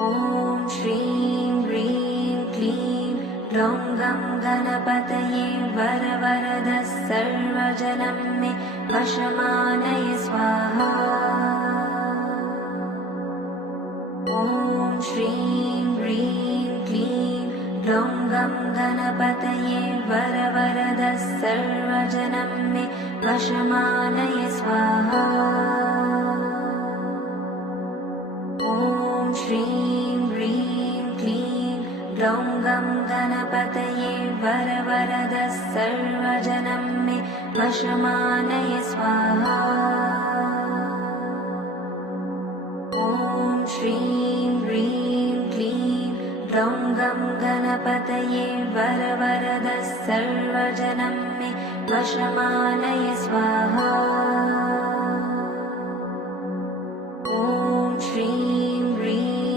ॐ श्रीं ह्रीं क्लीं ग्लौं गं गणपतये वरवरद सर्वजनं मे वशमानय स्वाहा। ॐ श्रीं ह्रीं क्लीं ग्लौं गं गणपतये वरवरद सर्वजनं मे वशमानय स्वाहा। ॐ श्रीं ह्रीं क्लीं ग्लौं गं गणपतये वरवरद सर्वजनं मे वशमानय स्वाहा। ॐ श्रीं ह्रीं क्लीं ग्लौं गं गणपतये वरवरद सर्वजनं मे वशमानय स्वाहा।